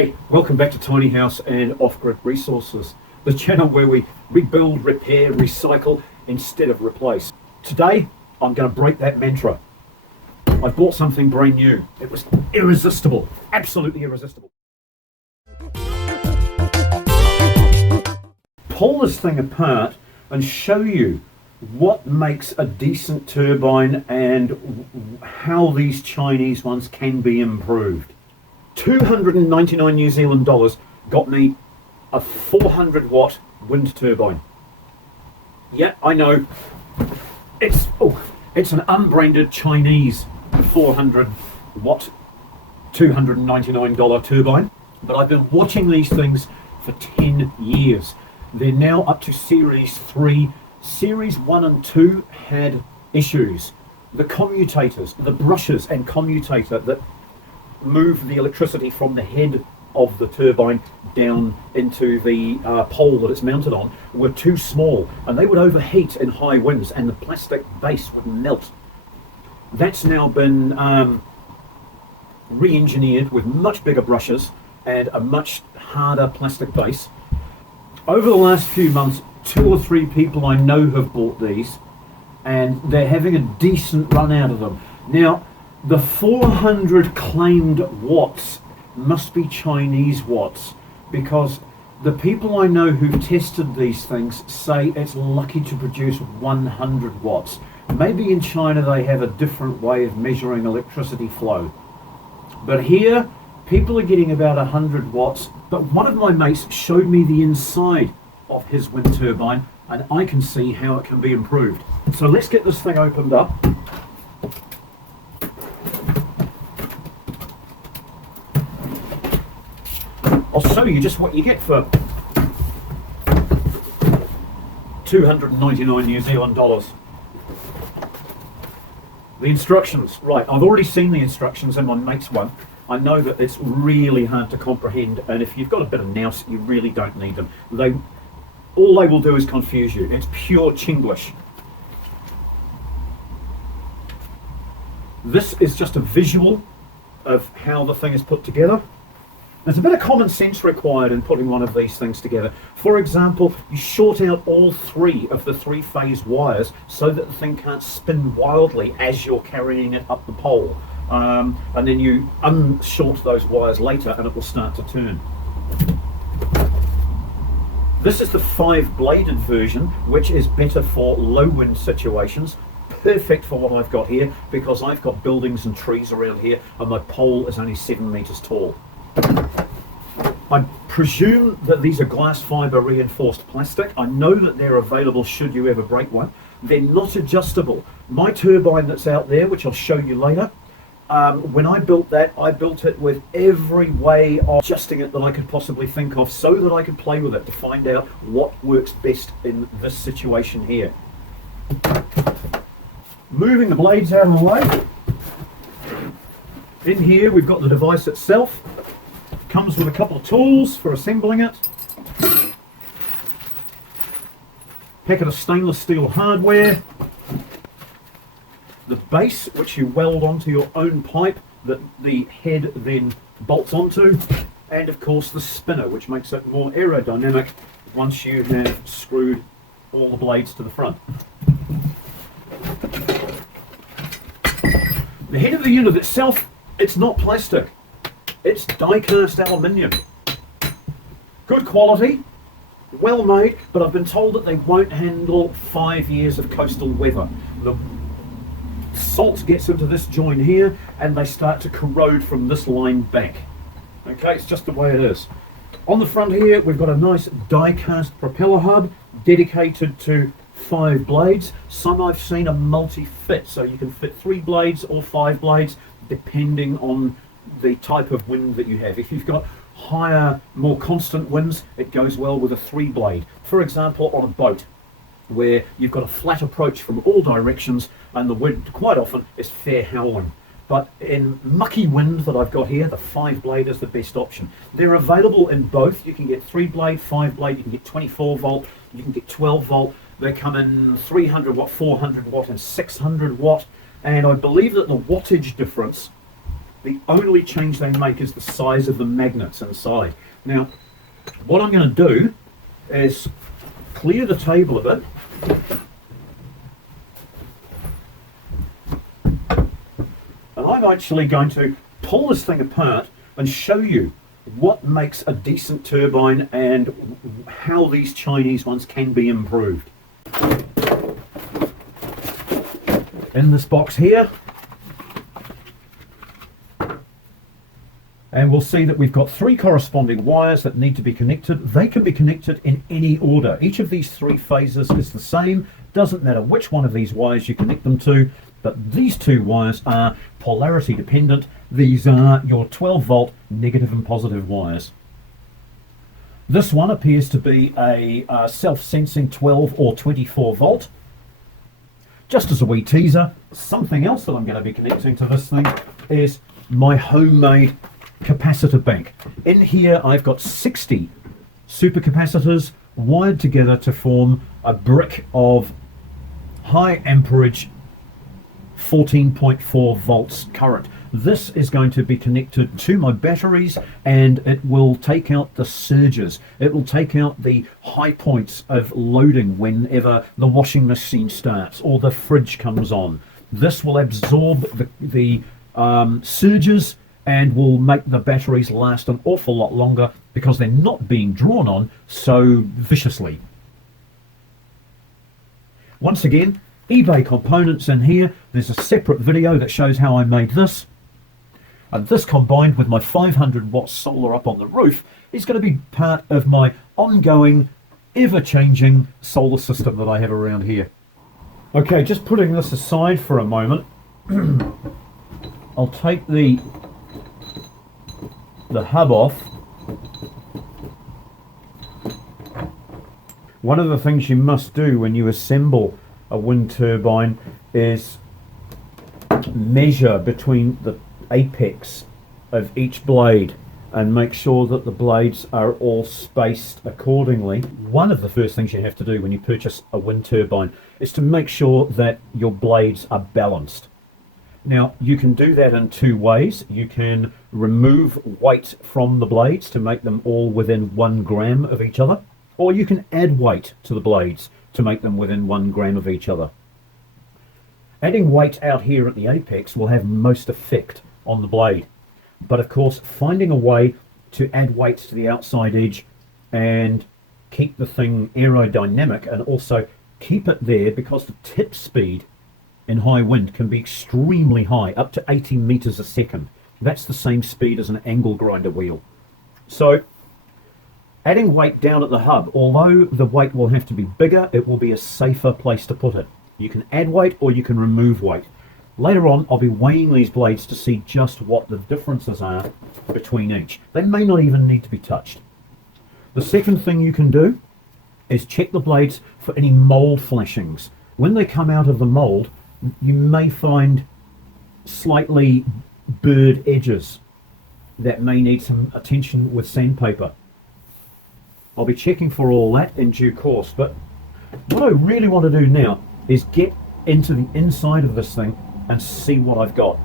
Hey, welcome back to Tiny House and Off-Grid Resources, the channel where we rebuild, repair, recycle instead of replace. Today, I'm going to break that mantra. I bought something brand new. It was irresistible, absolutely irresistible. Pull this thing apart and show you what makes a decent turbine and how these Chinese ones can be improved. 299 New Zealand dollars got me a 400 watt wind turbine. Yeah, I know. It's an unbranded Chinese 400 watt $299 turbine, but I've been watching these things for 10 years. They're now up to Series 3. Series 1 and 2 had issues. The commutators, the brushes and commutator that move the electricity from the head of the turbine down into the pole that it's mounted on were too small, and they would overheat in high winds and the plastic base would melt. That's now been re-engineered with much bigger brushes and a much harder plastic base. Over the last few months, 2 or 3 people I know have bought these, and they're having a decent run out of them. Now, the 400 claimed watts must be Chinese watts, because the people I know who've tested these things say it's lucky to produce 100 watts. Maybe in China they have a different way of measuring electricity flow. But here, people are getting about 100 watts. But one of my mates showed me the inside of his wind turbine, and I can see how it can be improved. So let's get this thing opened up. I'll show you just what you get for 299 New Zealand dollars. The instructions, right, I've already seen the instructions in my mate's one. I know that it's really hard to comprehend, and if you've got a bit of nous, you really don't need them. All they will do is confuse you. It's pure Chinglish. This is just a visual of how the thing is put together. There's a bit of common sense required in putting one of these things together. For example, you short out all 3 of the 3-phase wires so that the thing can't spin wildly as you're carrying it up the pole. And then you unshort those wires later and it will start to turn. This is the 5-bladed version, which is better for low wind situations. Perfect for what I've got here, because I've got buildings and trees around here and my pole is only 7 meters tall. I presume that these are glass fiber reinforced plastic. I know that they're available should you ever break one. They're not adjustable. My turbine that's out there, which I'll show you later, when I built that, I built it with every way of adjusting it that I could possibly think of so that I could play with it to find out what works best in this situation here. Moving the blades out of the way. In here we've got the device itself. Comes with a couple of tools for assembling it. Packet of stainless steel hardware. The base, which you weld onto your own pipe that the head then bolts onto. And of course the spinner, which makes it more aerodynamic once you have screwed all the blades to the front. The head of the unit itself, it's not plastic. It's die-cast aluminium. Good quality, well made, but I've been told that they won't handle 5 years of coastal weather. The salt gets into this joint here and they start to corrode from this line back. Okay, it's just the way it is. On the front here, we've got a nice die-cast propeller hub dedicated to 5 blades. Some I've seen are multi-fit, so you can fit 3 blades or 5 blades depending on the type of wind that you have. If you've got higher, more constant winds, it goes well with a 3-blade. For example, on a boat where you've got a flat approach from all directions and the wind quite often is fair howling. But in mucky wind that I've got here, the 5-blade is the best option. They're available in both. You can get 3-blade, 5-blade, you can get 24 volt, you can get 12 volt. They come in 300 watt, 400 watt and 600 watt. And I believe that the wattage difference The only change they make is the size of the magnets inside. Now, what I'm going to do is clear the table a bit. And I'm actually going to pull this thing apart and show you what makes a decent turbine and how these Chinese ones can be improved. In this box here, and we'll see that we've got 3 corresponding wires that need to be connected. They can be connected in any order. Each of these 3 phases is the same. Doesn't matter which one of these wires you connect them to, but these 2 wires are polarity dependent. These are your 12 volt negative and positive wires. This one appears to be a self-sensing 12 or 24 volt. Just as a wee teaser, something else that I'm going to be connecting to this thing is my homemade capacitor bank. In here I've got 60 supercapacitors wired together to form a brick of high amperage 14.4 volts current. This is going to be connected to my batteries, and it will take out the surges. It will take out the high points of loading whenever the washing machine starts or the fridge comes on. This will absorb the surges and will make the batteries last an awful lot longer because they're not being drawn on so viciously. Once again, eBay components in here. There's a separate video that shows how I made this. And this, combined with my 500 watt solar up on the roof, is going to be part of my ongoing, ever-changing solar system that I have around here. Okay, just putting this aside for a moment, I'll take the hub off. One of the things you must do when you assemble a wind turbine is measure between the apex of each blade and make sure that the blades are all spaced accordingly. One of the first things you have to do when you purchase a wind turbine is to make sure that your blades are balanced. Now, you can do that in 2 ways. You can remove weight from the blades to make them all within 1 gram of each other, or you can add weight to the blades to make them within 1 gram of each other. Adding weight out here at the apex will have most effect on the blade, but of course finding a way to add weight to the outside edge and keep the thing aerodynamic and also keep it there, because the tip speed in high wind can be extremely high, up to 80 meters a second. That's the same speed as an angle grinder wheel. So adding weight down at the hub, although the weight will have to be bigger, it will be a safer place to put it. You can add weight or you can remove weight. Later on, I'll be weighing these blades to see just what the differences are between each. They may not even need to be touched. The second thing you can do is check the blades for any mold flashings. When they come out of the mold, you may find slightly burred edges that may need some attention with sandpaper. I'll be checking for all that in due course, but what I really want to do now is get into the inside of this thing and see what I've got.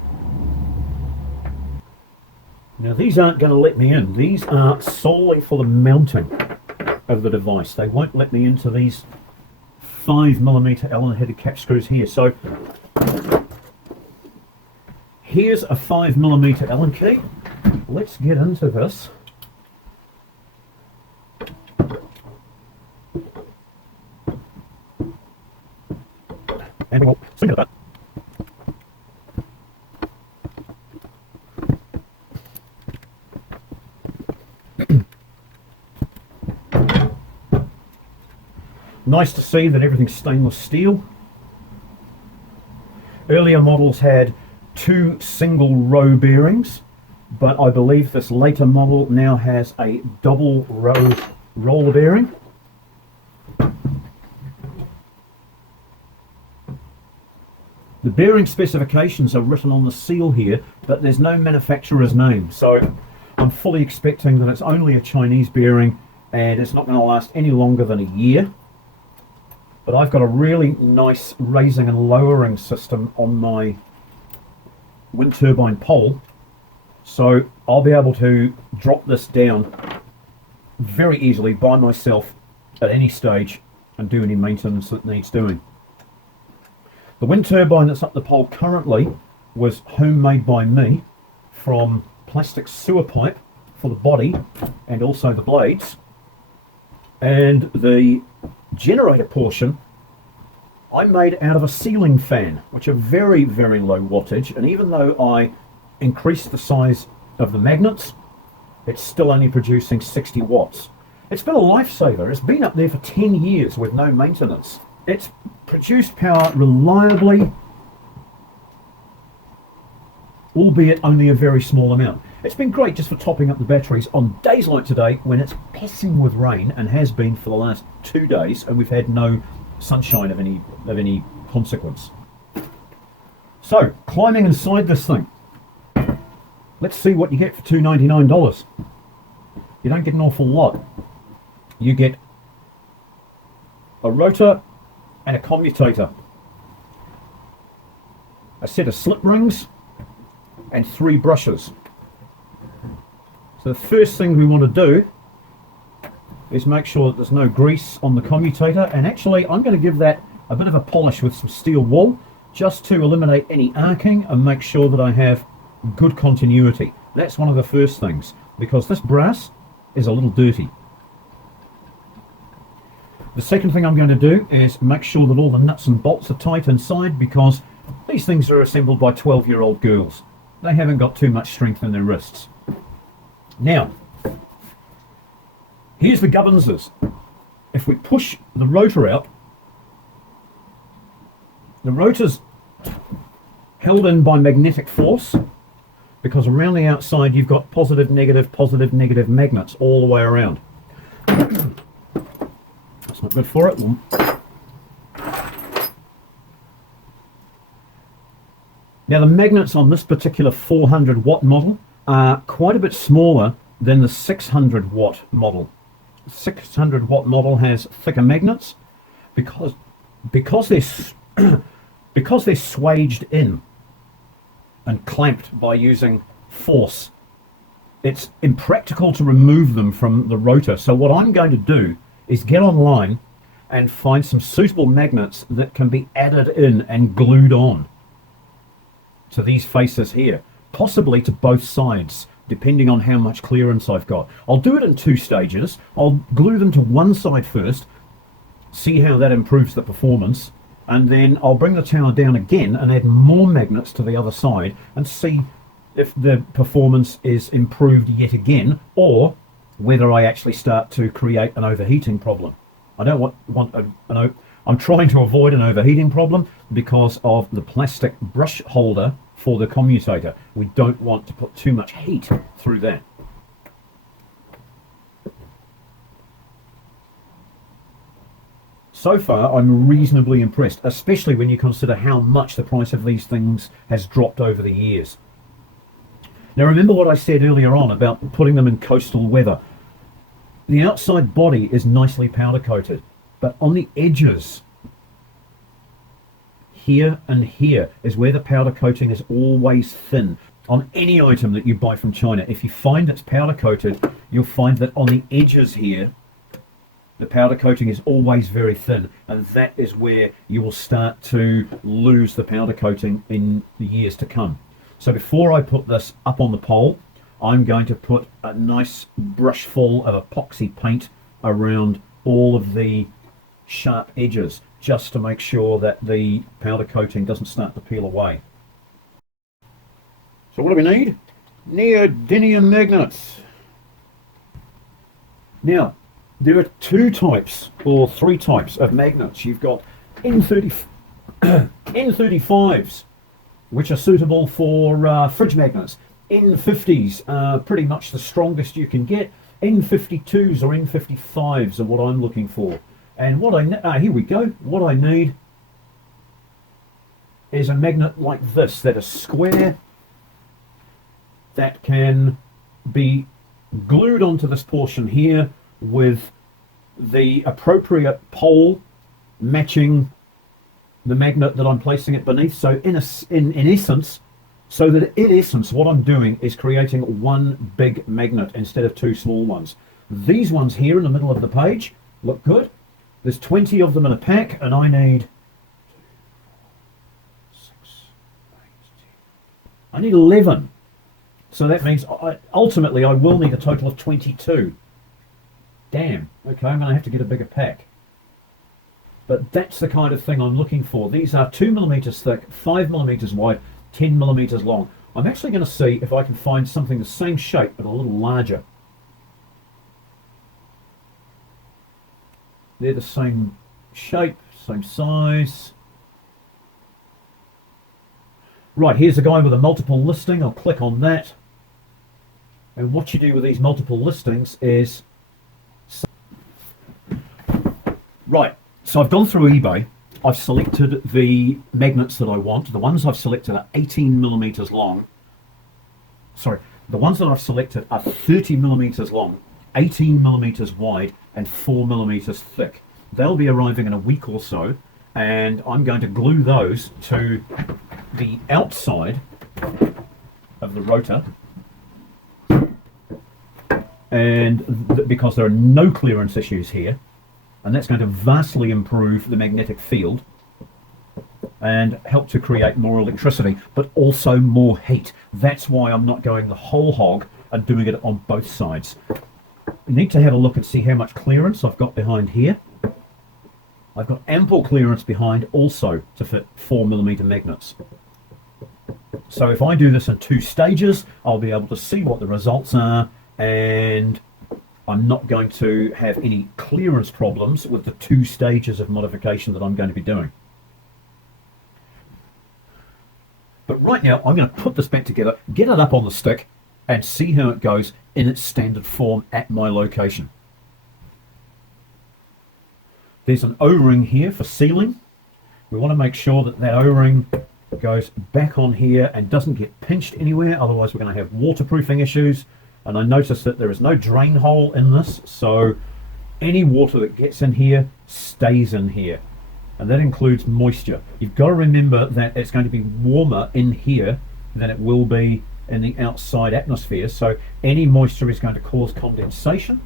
Now, these aren't going to let me in. These are solely for the mounting of the device. They won't let me into these 5mm Allen headed cap screws here. So here's a 5mm Allen key. Let's get into this. And we'll swing it up. Nice to see that everything's stainless steel. Earlier models had 2 single row bearings, but I believe this later model now has a double row roller bearing. The bearing specifications are written on the seal here, but there's no manufacturer's name, so I'm fully expecting that it's only a Chinese bearing and it's not going to last any longer than a year. But I've got a really nice raising and lowering system on my wind turbine pole So I'll be able to drop this down very easily by myself at any stage and do any maintenance that needs doing. The wind turbine that's up the pole currently was homemade by me from plastic sewer pipe for the body and also the blades. And the generator portion I made out of a ceiling fan, which are very, very low wattage. And even though I increased the size of the magnets, it's still only producing 60 watts. It's been a lifesaver. It's been up there for 10 years with no maintenance. It's produced power reliably, albeit only a very small amount. It's been great just for topping up the batteries on days like today when it's pissing with rain, and has been for the last 2 days, and we've had no sunshine of any consequence. So, climbing inside this thing, let's see what you get for $299. You don't get an awful lot. You get a rotor and a commutator, a set of slip rings, and 3 brushes. So the first thing we want to do is make sure that there's no grease on the commutator, and actually I'm going to give that a bit of a polish with some steel wool just to eliminate any arcing and make sure that I have good continuity. That's one of the first things, because this brass is a little dirty. The second thing I'm going to do is make sure that all the nuts and bolts are tight inside, because these things are assembled by 12-year-old girls. They haven't got too much strength in their wrists. Now, here's the gubbinses. If we push the rotor out, the rotor's held in by magnetic force, because around the outside you've got positive, negative magnets all the way around. That's not good for it. Now the magnets on this particular 400 watt model are quite a bit smaller than the 600 watt model. The 600 watt model has thicker magnets because they're because they're swaged in and clamped by using force. It's impractical to remove them from the rotor. So what I'm going to do is get online and find some suitable magnets that can be added in and glued on to these faces here, possibly to both sides, depending on how much clearance I've got. I'll do it in 2 stages. I'll glue them to one side first, see how that improves the performance, and then I'll bring the tower down again and add more magnets to the other side and see if the performance is improved yet again, or whether I actually start to create an overheating problem. I don't I'm trying to avoid an overheating problem because of the plastic brush holder for the commutator. We don't want to put too much heat through that. So far, I'm reasonably impressed, especially when you consider how much the price of these things has dropped over the years. Now remember what I said earlier on about putting them in coastal weather. The outside body is nicely powder coated, but on the edges, here and here, is where the powder coating is always thin. On any item that you buy from China, if you find it's powder coated, you'll find that on the edges here, the powder coating is always very thin, and that is where you will start to lose the powder coating in the years to come. So before I put this up on the pole, I'm going to put a nice brush full of epoxy paint around all of the sharp edges, just to make sure that the powder coating doesn't start to peel away. So what do we need? Neodymium magnets. Now, there are 2 types or 3 types of magnets. You've got N35s, which are suitable for fridge magnets. N50s are pretty much the strongest you can get. N52s or N55s are what I'm looking for. And what here we go. What I need is a magnet like this, that is square, that can be glued onto this portion here with the appropriate pole matching the magnet that I'm placing it beneath. So in essence, So that in essence, what I'm doing is creating one big magnet instead of two small ones. These ones here in the middle of the page look good. There's 20 of them in a pack, and I need 11. So that means ultimately I will need a total of 22. Damn. Okay, I'm going to have to get a bigger pack. But that's the kind of thing I'm looking for. These are 2 millimeters thick, 5 millimeters wide, 10 millimeters long. I'm actually going to see if I can find something the same shape but a little larger. They're the same shape, same size. Right, here's a guy with a multiple listing. I'll click on that. And what you do with these multiple listings is... Right, so I've gone through eBay. I've selected the magnets that I want. The ones I've selected are 18 millimeters long. Sorry, the ones that I've selected are 30 millimeters long, 18 millimeters wide, and 4 millimeters thick. They'll be arriving in a week or so, and I'm going to glue those to the outside of the rotor, and because there are no clearance issues here, and that's going to vastly improve the magnetic field and help to create more electricity, but also more heat. That's why I'm not going the whole hog and doing it on both sides. You need to have a look and see how much clearance I've got behind here. I've got ample clearance behind also to fit 4 millimeter magnets. So if I do this in 2 stages, I'll be able to see what the results are, and I'm not going to have any clearance problems with the 2 stages of modification that I'm going to be doing. But right now, I'm going to put this back together, get it up on the stick, and see how it goes in its standard form at my location. There's an O-ring here for sealing. We want to make sure that that O-ring goes back on here and doesn't get pinched anywhere, otherwise we're going to have waterproofing issues. And I notice that there is no drain hole in this, so any water that gets in here stays in here. And that includes moisture. You've got to remember that it's going to be warmer in here than it will be in the outside atmosphere, so any moisture is going to cause condensation,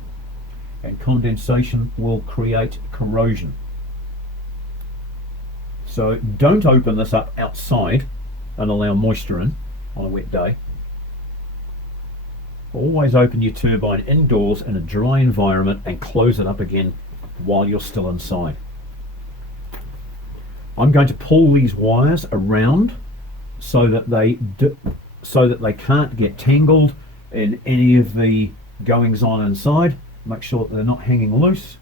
and condensation will create corrosion. So don't open this up outside and allow moisture in on a wet day. Always open your turbine indoors in a dry environment and close it up again while you're still inside. I'm going to pull these wires around so that they can't get tangled in any of the goings on inside. Make sure that they're not hanging loose.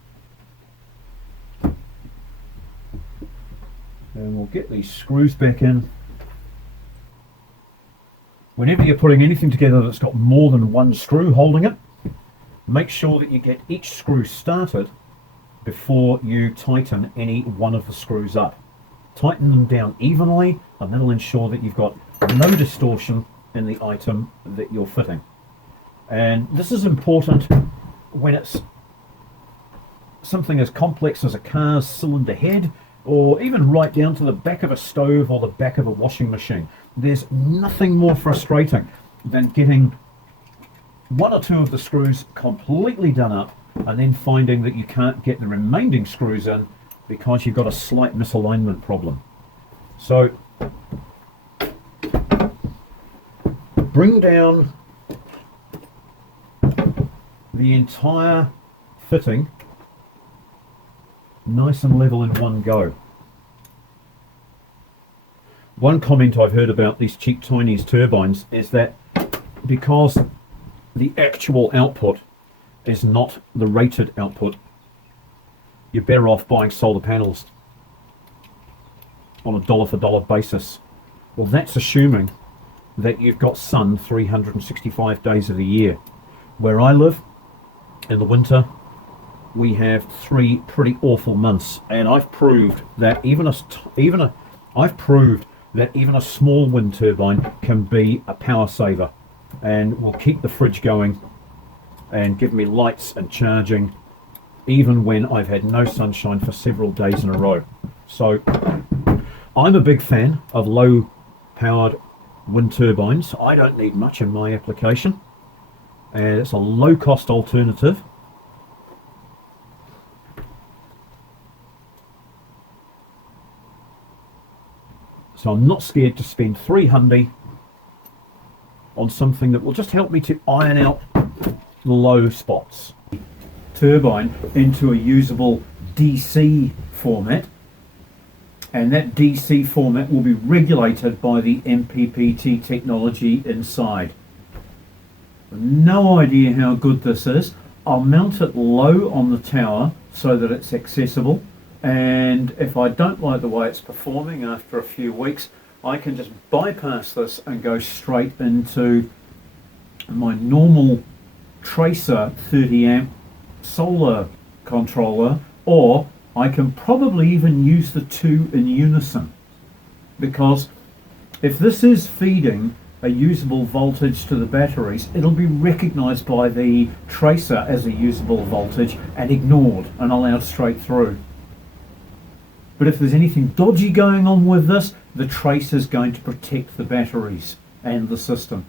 And we'll get these screws back in. Whenever you're putting anything together that's got more than one screw holding it, make sure that you get each screw started before you tighten any one of the screws up. Tighten them down evenly, and that'll ensure that you've got no distortion in the item that you're fitting. And this is important when it's something as complex as a car's cylinder head, or even right down to the back of a stove or the back of a washing machine. There's nothing more frustrating than getting 1 or 2 of the screws completely done up and then finding that you can't get the remaining screws in because you've got a slight misalignment problem. So bring down the entire fitting nice and level in one go. One comment I've heard about these cheap Chinese turbines is that because the actual output is not the rated output, you're better off buying solar panels on a dollar for dollar basis. Well, that's assuming that you've got sun 365 days of the year. Where I live, in the winter, we have 3 pretty awful months, and I've proved that even a small wind turbine can be a power saver and will keep the fridge going and give me lights and charging even when I've had no sunshine for several days in a row. So I'm a big fan of low powered wind turbines. I don't need much in my application, and it's a low-cost alternative. So I'm not scared to spend $300 on something that will just help me to iron out the low spots. Turbine into a usable DC format, and that DC format will be regulated by the MPPT technology inside. No idea how good this is. I'll mount it low on the tower so that it's accessible, and if I don't like the way it's performing after a few weeks, I can just bypass this and go straight into my normal Tracer 30 amp solar controller, or I can probably even use the two in unison, because if this is feeding a usable voltage to the batteries, it'll be recognized by the Tracer as a usable voltage and ignored and allowed straight through. But if there's anything dodgy going on with this, the Tracer is going to protect the batteries and the system.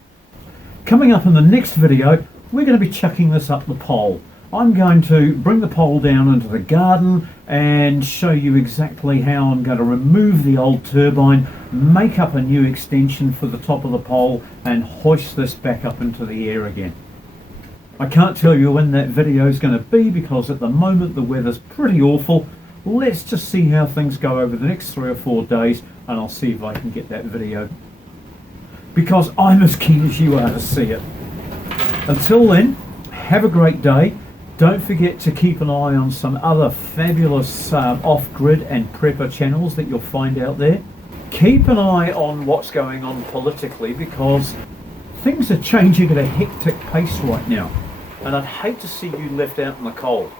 Coming up in the next video, we're going to be chucking this up the pole. I'm going to bring the pole down into the garden and show you exactly how I'm going to remove the old turbine, make up a new extension for the top of the pole, and hoist this back up into the air again. I can't tell you when that video is going to be because at the moment the weather's pretty awful. Let's just see how things go over the next 3 or 4 days, and I'll see if I can get that video, because I'm as keen as you are to see it. Until then, have a great day. Don't forget to keep an eye on some other fabulous off-grid and prepper channels that you'll find out there. Keep an eye on what's going on politically, because things are changing at a hectic pace right now, and I'd hate to see you left out in the cold.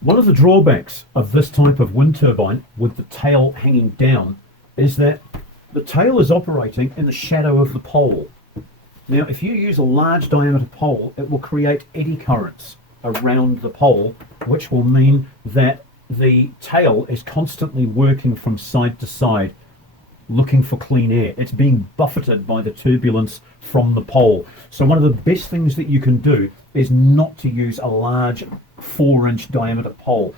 One of the drawbacks of this type of wind turbine with the tail hanging down is that the tail is operating in the shadow of the pole. Now, if you use a large diameter pole, it will create eddy currents around the pole, which will mean that the tail is constantly working from side to side, looking for clean air. It's being buffeted by the turbulence from the pole. So one of the best things that you can do is not to use a large 4-inch diameter pole.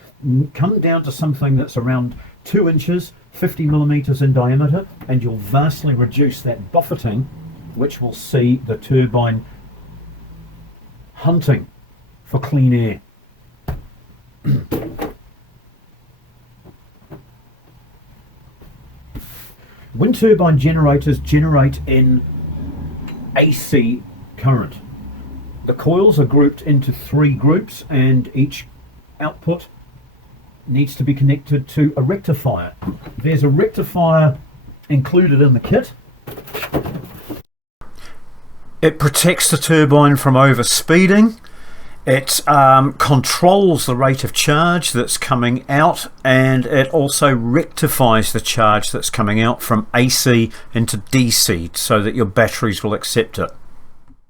Come down to something that's around 2 inches, 50 millimeters in diameter, and you'll vastly reduce that buffeting, which will see the turbine hunting for clean air. Wind turbine generators generate in AC current. The coils are grouped into 3 groups, and each output needs to be connected to a rectifier. There's a rectifier included in the kit. It protects the turbine from overspeeding. It controls the rate of charge that's coming out, and it also rectifies the charge that's coming out from AC into DC so that your batteries will accept it.